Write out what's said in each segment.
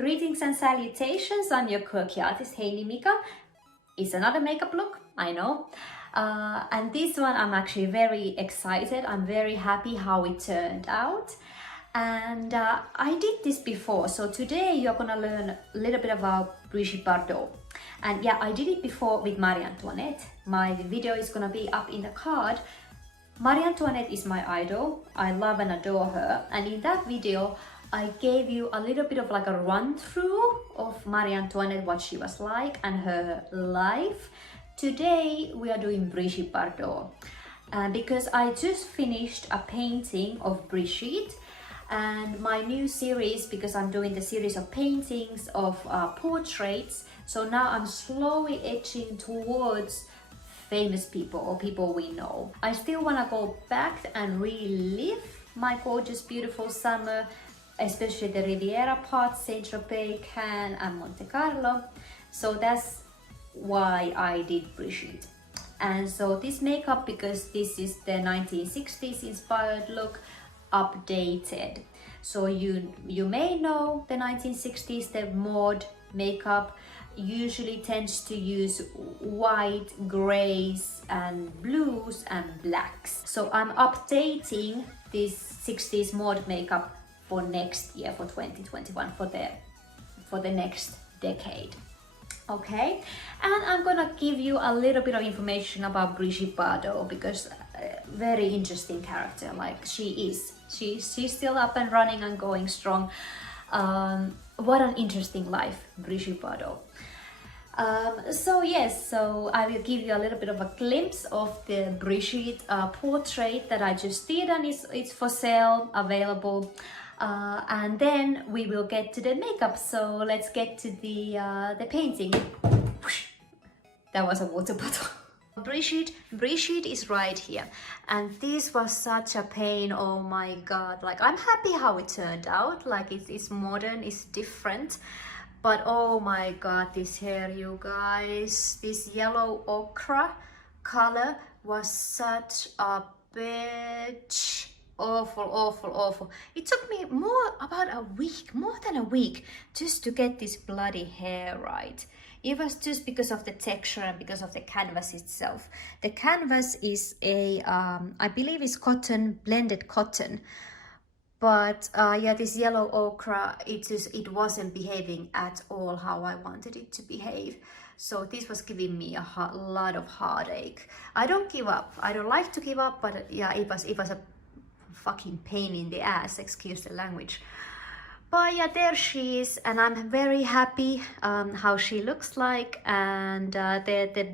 Greetings and salutations, I'm your quirky artist Heini Mika. It's another makeup look, I know. And this one I'm actually very excited. I'm very happy how it turned out. And I did this before, so today you're gonna learn a little bit about Brigitte Bardot. And yeah, I did it before with Marie Antoinette. My video is gonna be up in the card. Marie Antoinette is my idol. I love and adore her. And in that video, I gave you a little bit of like a run through of Marie Antoinette, what she was like and her life. Today we are doing Brigitte Bardot because I just finished a painting of Brigitte, and my new series, because I'm doing the series of paintings of portraits, so now I'm slowly edging towards famous people or people we know. I still want to go back and relive my gorgeous beautiful summer, especially the Riviera part, Saint-Tropez, Cannes and Monte Carlo. So that's why I did Brigitte. And so this makeup, because this is the 1960s inspired look, updated. So you may know the 1960s, the mode makeup usually tends to use white, grays and blues and blacks. So I'm updating this 60s mode makeup for next year, for 2021, for the next decade. Okay, and I'm gonna give you a little bit of information about Brigitte Bardot, because very interesting character, like she's still up and running and going strong. What an interesting life, Brigitte Bardot. So yes, so I will give you a little bit of a glimpse of the Brigitte portrait that I just did, and it's for sale, available. And then we will get to the makeup. So let's get to the painting. That was a water bottle. Brigitte is right here, and this was such a pain. Oh my god, like I'm happy how it turned out, like it's modern, it's different, but oh my god, this hair, you guys, this yellow ochre color was such a bitch. Awful. It took me about a week, more than a week, just to get this bloody hair right. It was just because of the texture and because of the canvas itself. The canvas is a, I believe it's cotton, blended cotton. But yeah, this yellow ochre, it wasn't behaving at all how I wanted it to behave. So this was giving me a lot of heartache. I don't give up. I don't like to give up, but yeah, it was a fucking pain in the ass, excuse the language. But yeah, there she is, and I'm very happy how she looks like. And the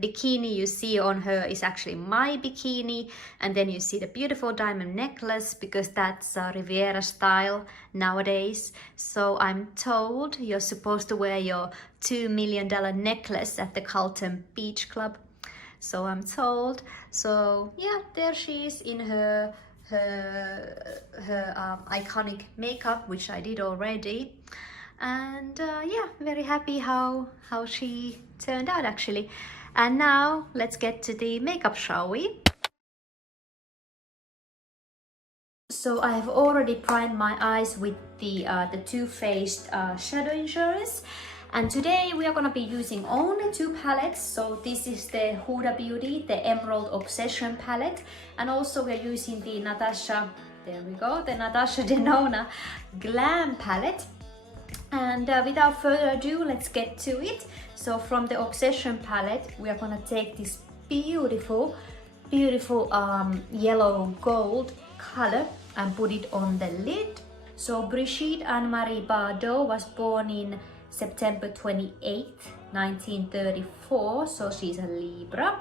bikini you see on her is actually my bikini, and then you see the beautiful diamond necklace, because that's Riviera style nowadays. So I'm told you're supposed to wear your $2 million necklace at the Carlton Beach Club, so I'm told. So yeah, there she is in her iconic makeup, which I did already. And yeah, very happy how she turned out actually. And now let's get to the makeup, shall we? So I have already primed my eyes with the Too Faced Shadow Insurance. And today we are going to be using only two palettes. So this is the Huda Beauty, the Emerald Obsession palette. And also we're using the Natasha, there we go, the Natasha Denona Glam palette. And without further ado, let's get to it. So from the Obsession palette, we are going to take this beautiful yellow gold color and put it on the lid. So Brigitte Anne-Marie Bardot was born in September 28th, 1934, so she's a Libra.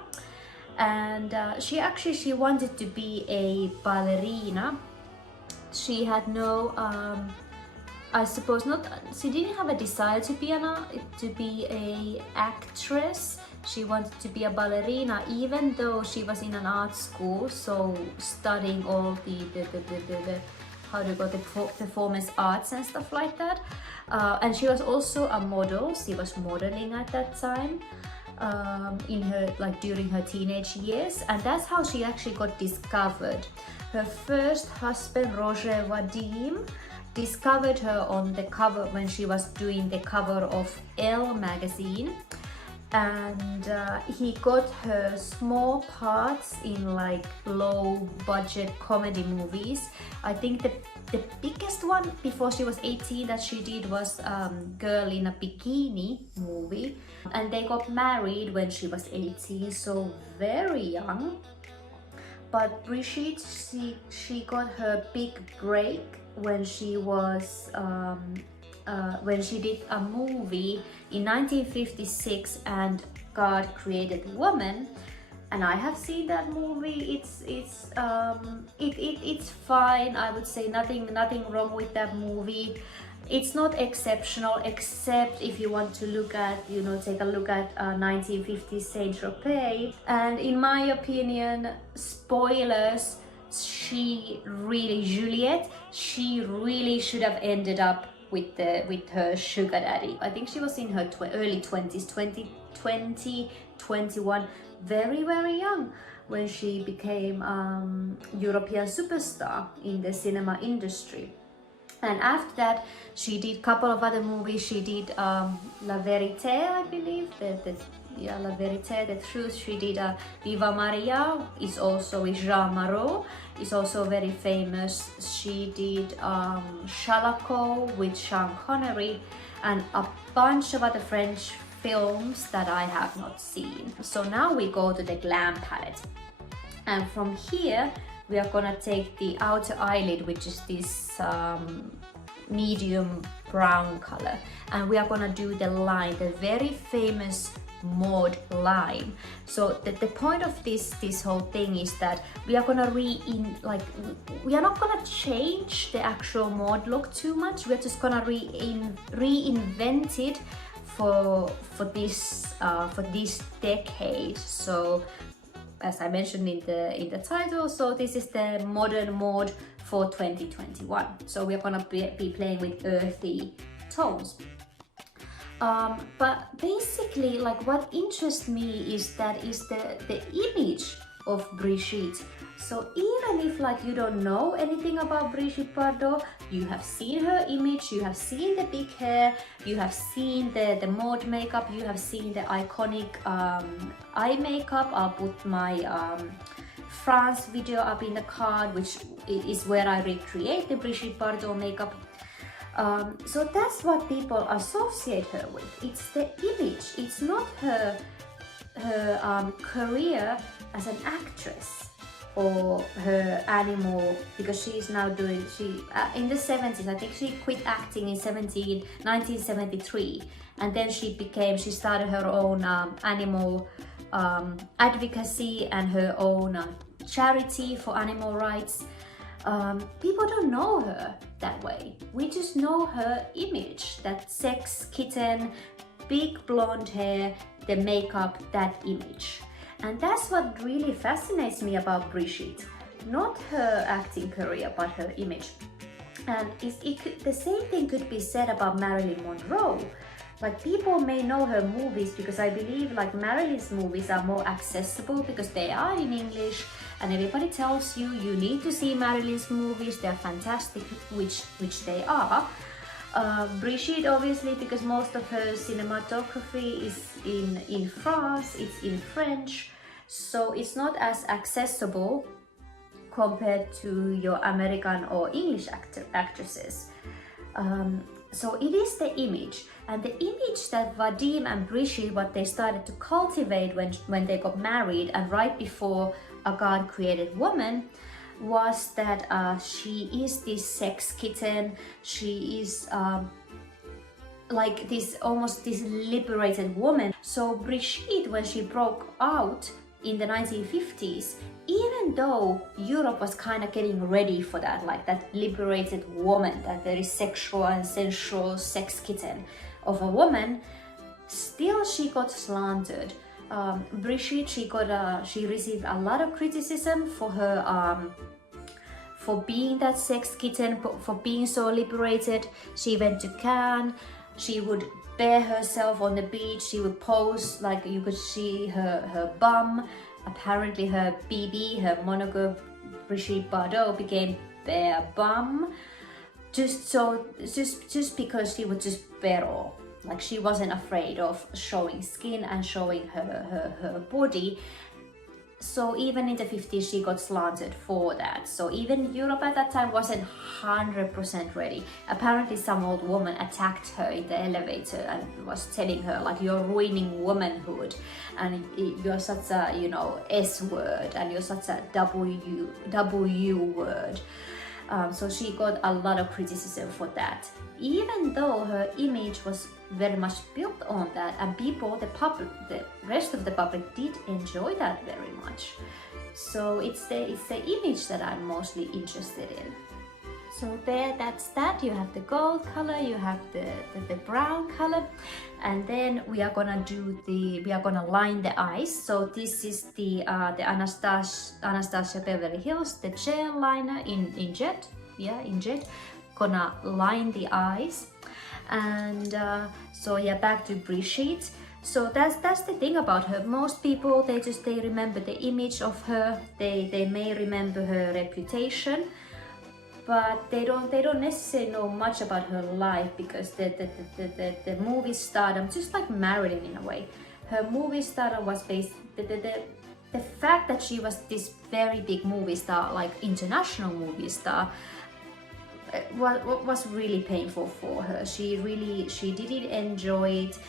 And she wanted to be a ballerina. She had no, I suppose not, she didn't have a desire to be a actress. She wanted to be a ballerina, even though she was in an art school, so studying all the how do you go, the performance arts and stuff like that. And she was also a model. She was modeling at that time, in her, like during her teenage years, and that's how she actually got discovered. Her first husband, Roger Vadim, discovered her on the cover when she was doing the cover of Elle magazine, and he got her small parts in like low budget comedy movies. I think the biggest one before she was 18 that she did was Girl in a Bikini movie, and they got married when she was 18, so very young. But Brigitte, she got her big break when she was when she did a movie in 1956, and God Created Woman, and I have seen that movie. It's fine. I would say nothing wrong with that movie. It's not exceptional, except if you want to look at, you know, take a look at 1950s Saint-Tropez. And in my opinion, spoilers, Juliette, she really should have ended up with her sugar daddy. I think she was in her early 20s, 20, 21, very young when she became European superstar in the cinema industry. And after that, she did a couple of other movies. She did La Vérité, I believe, La Vérité, The Truth. She did Viva Maria, is also with Jean Marot, is also very famous. She did Shalako with Sean Connery, and a bunch of other French films that I have not seen. So now we go to the glam palette, and from here we are gonna take the outer eyelid, which is this medium brown color, and we are gonna do the line, the very famous Maud line. So the point of this whole thing is that we are gonna we are not gonna change the actual Maud look too much. We're just gonna reinvent it for this decade. So as I mentioned in the title, so this is the modern Maud for 2021. So we're gonna be playing with earthy tones. But basically, like, what interests me is the image of Brigitte. So even if like you don't know anything about Brigitte Bardot, you have seen her image, you have seen the big hair, you have seen the Maud makeup, you have seen the iconic eye makeup. I'll put my France video up in the card, which is where I recreate the Brigitte Bardot makeup. So that's what people associate her with. It's the image. It's not her career as an actress or her animal, because she's now doing, in the 70s, I think she quit acting in 1973, and then she started her own animal advocacy and her own charity for animal rights. People don't know her that way. We just know her image, that sex kitten, big blonde hair, the makeup, that image. And that's what really fascinates me about Brigitte. Not her acting career, but her image. And the same thing could be said about Marilyn Monroe. Like, people may know her movies because I believe like Marilyn's movies are more accessible because they are in English, and everybody tells you need to see Marilyn's movies. They're fantastic, which they are. Brigitte, obviously, because most of her cinematography is in France, it's in French, so it's not as accessible compared to your American or English actresses. So it is the image, and the image that Vadim and Brigitte, what they started to cultivate when they got married and right before A God Created Woman, was that she is this sex kitten. She is like almost this liberated woman. So Brigitte, when she broke out in the 1950s, even though Europe was kind of getting ready for that, like that liberated woman, that very sexual and sensual sex kitten of a woman, still she got slandered. Brigitte, she received a lot of criticism for her for being that sex kitten, for being so liberated. She went to Cannes. She would bare herself on the beach. She would pose like you could see her bum. Apparently her BB, her monocle Brigitte Bardot, became bare bum just because she was just better, like she wasn't afraid of showing skin and showing her body. So even in the 50s she got slanted for that. So even Europe at that time wasn't 100% ready. Apparently some old woman attacked her in the elevator and was telling her like, you're ruining womanhood and you're such a, you know, S word and you're such a W word. So she got a lot of criticism for that, even though her image was very much built on that, and people, the rest of the public did enjoy that very much. So it's the image that I'm mostly interested in. So that's that. You have the gold color, you have the brown color, and then we are gonna line the eyes. So this is the Anastasia Beverly Hills, the gel liner in jet. Yeah, in jet. Gonna line the eyes, and so yeah, back to Brigitte. So that's the thing about her. Most people they remember the image of her. They may remember her reputation, but they don't necessarily know much about her life, because the movie stardom, just like Marilyn in a way, her movie stardom was based, the fact that she was this very big movie star, like international movie star, was really painful for her. She didn't enjoy it.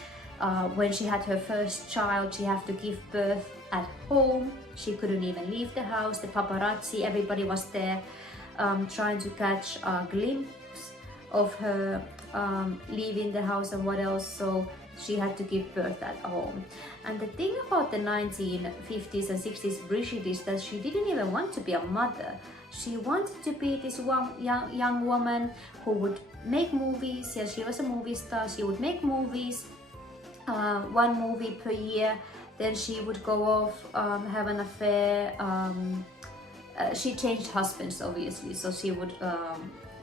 When she had her first child, she had to give birth at home. She couldn't even leave the house. The paparazzi, everybody was there trying to catch a glimpse of her leaving the house and what else. So she had to give birth at home. And the thing about the 1950s and 60s Brigitte is that she didn't even want to be a mother. She wanted to be this young woman who would make movies. Yeah, she was a movie star. She would make movies, one movie per year. Then she would go off, have an affair. She changed husbands, obviously. So she would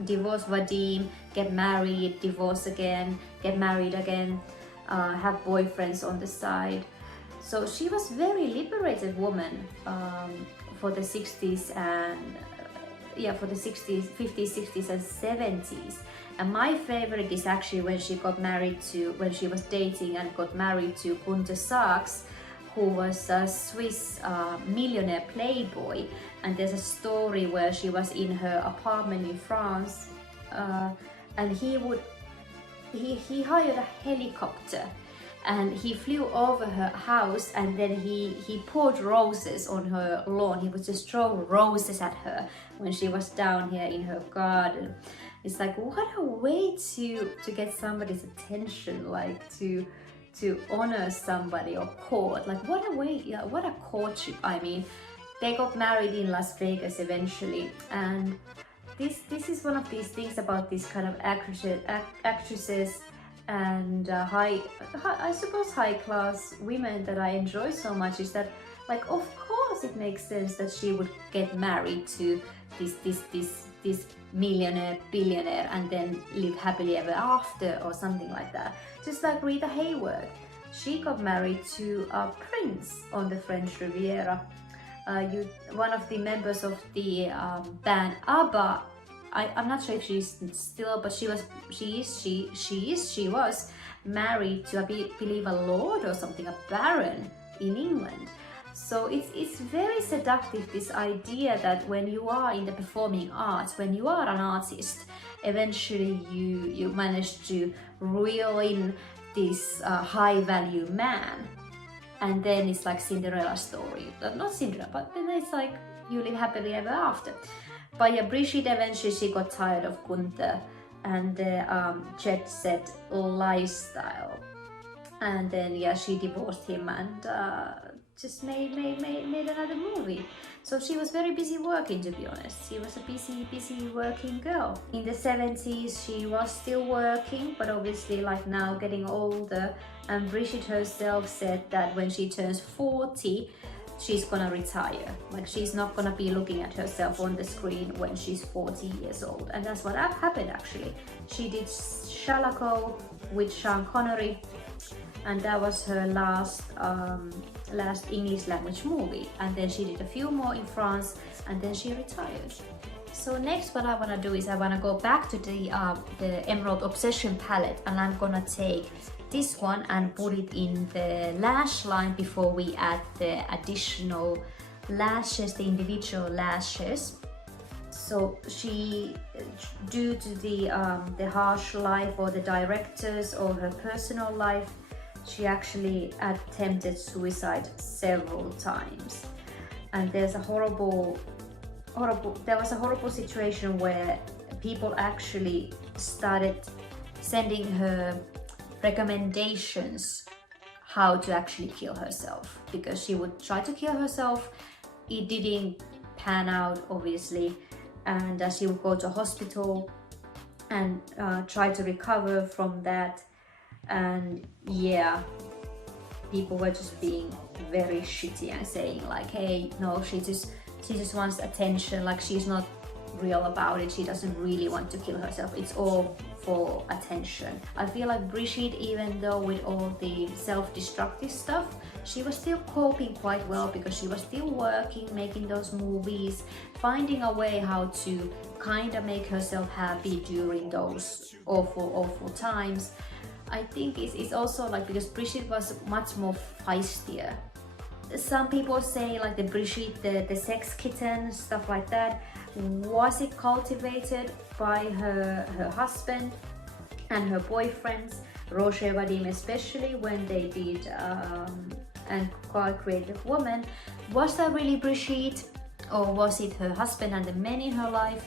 divorce Vadim, get married, divorce again, get married again, have boyfriends on the side. So she was very liberated woman for the 60s and for the 60s, 50s, 60s and 70s. And my favorite is actually when she was dating and got married to Gunter Sachs, who was a Swiss millionaire playboy. And there's a story where she was in her apartment in France, and he hired a helicopter and he flew over her house, and then he poured roses on her lawn. He would just throw roses at her when she was down here in her garden. It's like, what a way to get somebody's attention, like to honor somebody or court. Like what a way, yeah, what a courtship. I mean, they got married in Las Vegas eventually, and this is one of these things about these kind of actresses and I suppose high class women that I enjoy so much, is that, like, of course it makes sense that she would get married to this millionaire, billionaire, and then live happily ever after or something like that. Just like Rita Hayworth, she got married to a prince on the French Riviera. One of the members of the band ABBA, I'm not sure if she's still, but she was married to, I believe, a lord or something, a baron in England. So it's very seductive, this idea that when you are in the performing arts, when you are an artist, eventually you manage to reel in this high value man, and then it's like Cinderella story. Not Cinderella, but then it's like you live happily ever after. But yeah, Brigitte eventually she got tired of Gunther and the jet set lifestyle, and then yeah, she divorced him and just made another movie. So she was very busy working, to be honest. She was a busy working girl. In the 70s she was still working, but obviously like now getting older, and Brigitte herself said that when she turns 40 she's gonna retire. Like, she's not gonna be looking at herself on the screen when she's 40 years old. And that's what happened actually. She did Shalako with Sean Connery, and that was her last English language movie. And then she did a few more in France, and then she retired. So next what I want to do is I want to go back to the Emerald Obsession palette, and I'm gonna take this one and put it in the lash line before we add the additional lashes, the individual lashes. So she, due to the harsh life or the directors or her personal life, she actually attempted suicide several times. And there was a horrible situation where people actually started sending her recommendations how to actually kill herself, because she would try to kill herself. It didn't pan out, obviously, and she would go to hospital and try to recover from that. And yeah, people were just being very shitty and saying like, hey, no, she just wants attention, like she's not real about it, she doesn't really want to kill herself, it's all for attention. I feel like Brigitte, even though with all the self-destructive stuff, she was still coping quite well, because she was still working, making those movies, finding a way how to kind of make herself happy during those awful times. I think it's also like because Brigitte was much more feistier. Some people say like the Brigitte, the sex kitten, stuff like that, was it cultivated by her husband and her boyfriends, Rosé Vadim especially, when they did and called Creative Woman? Was that really Brigitte, or was it her husband and the men in her life?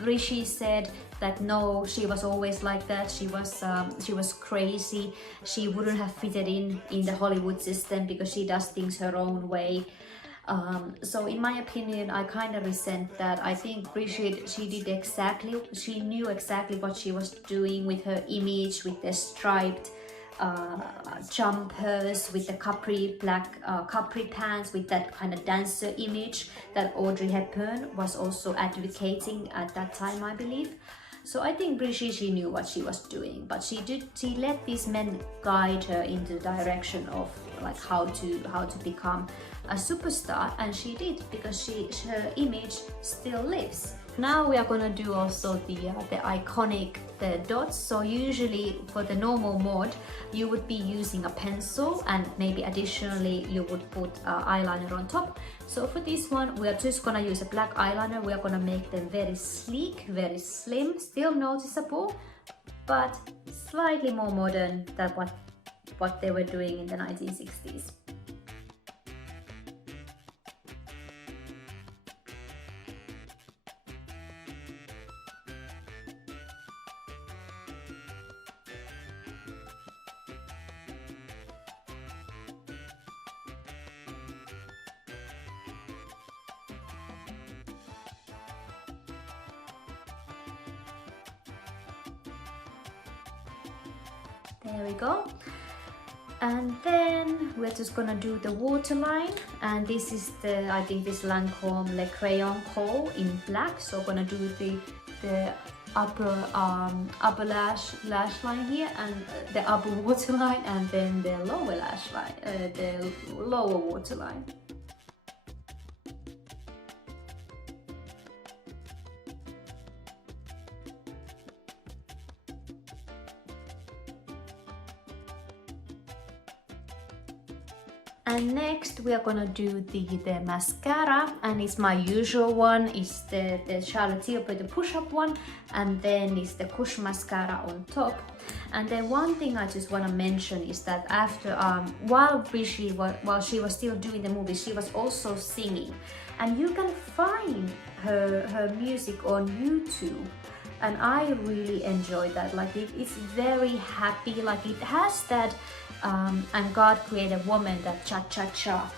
Brigitte said that no, she was always like that. She was crazy. She wouldn't have fitted in the Hollywood system because she does things her own way. So in my opinion, I kind of resent that. I think Brigitte, she knew exactly what she was doing with her image, with the striped jumpers, with the black capri pants, with that kind of dancer image that Audrey Hepburn was also advocating at that time, I believe. So I think Brigitte, she knew what she was doing, but she let these men guide her into the direction of like how to become a superstar, and she did, because her image still lives. Now we are gonna do also the iconic dots. So usually for the normal mod, you would be using a pencil, and maybe additionally you would put eyeliner on top. So for this one, we are just gonna use a black eyeliner. We are gonna make them very sleek, very slim, still noticeable, but slightly more modern than what they were doing in the 1960s. There we go. And then we're just gonna do the waterline, and this is I think this Lancome Le Crayon Kohl in black. So I'm gonna do the upper lash line here, and the upper waterline, and then the lower lash line, the lower waterline. And next we are gonna do the mascara, and it's my usual one. It's the Charlotte Tilbury, the push-up one, and then it's the Kush mascara on top. And then one thing I just want to mention is that after while she was still doing the movie, she was also singing, and you can find her music on YouTube. And I really enjoy that. Like it's very happy. Like it has that and God Created Woman, that cha-cha-cha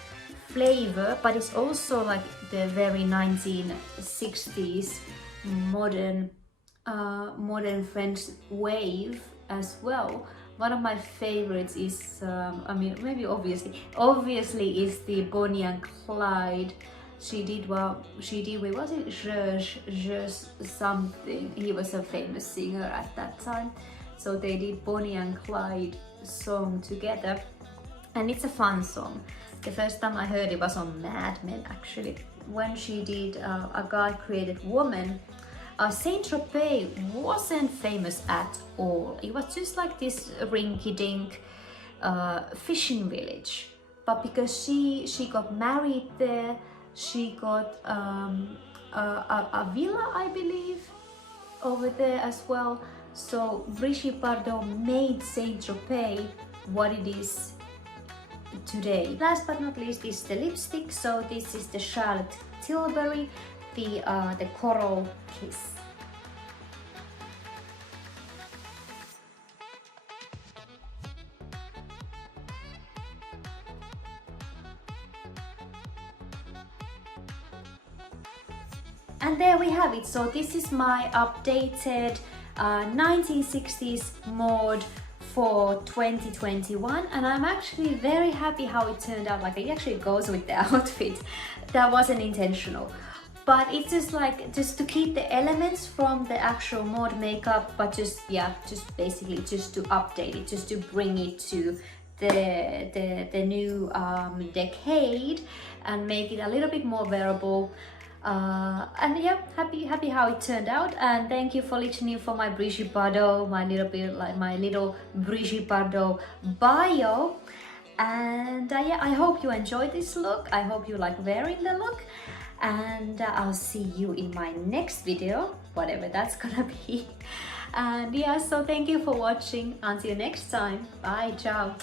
flavor, but it's also like the very 1960s modern French wave as well. One of my favorites is I mean, maybe obviously is the Bonnie and Clyde. She did with, was it Georges something? He was a famous singer at that time. So they did Bonnie and Clyde song together, and it's a fun song. The first time I heard it was on Mad Men actually. when she did A God Created Woman, Saint-Tropez wasn't famous at all. It was just like this rinky-dink fishing village. But because she got married there, she got a villa, I believe, over there as well. So Brigitte Bardot made Saint-Tropez what it is today. Last but not least is the lipstick. So this is the Charlotte Tilbury, the Coral Kiss. And there we have it. So this is my updated 1960s mode for 2021, and I'm actually very happy how it turned out. Like, it actually goes with the outfit. That wasn't intentional, but it's just like, just to keep the elements from the actual mode makeup, but just, yeah, just basically just to update it, just to bring it to the new decade and make it a little bit more wearable. And yeah, happy how it turned out. And thank you for listening for my Brigitte Bardot, my little Brigitte Bardot bio. And yeah, I hope you enjoyed this look. I hope you like wearing the look, and I'll see you in my next video, whatever that's gonna be. And yeah, so thank you for watching. Until next time, bye, ciao.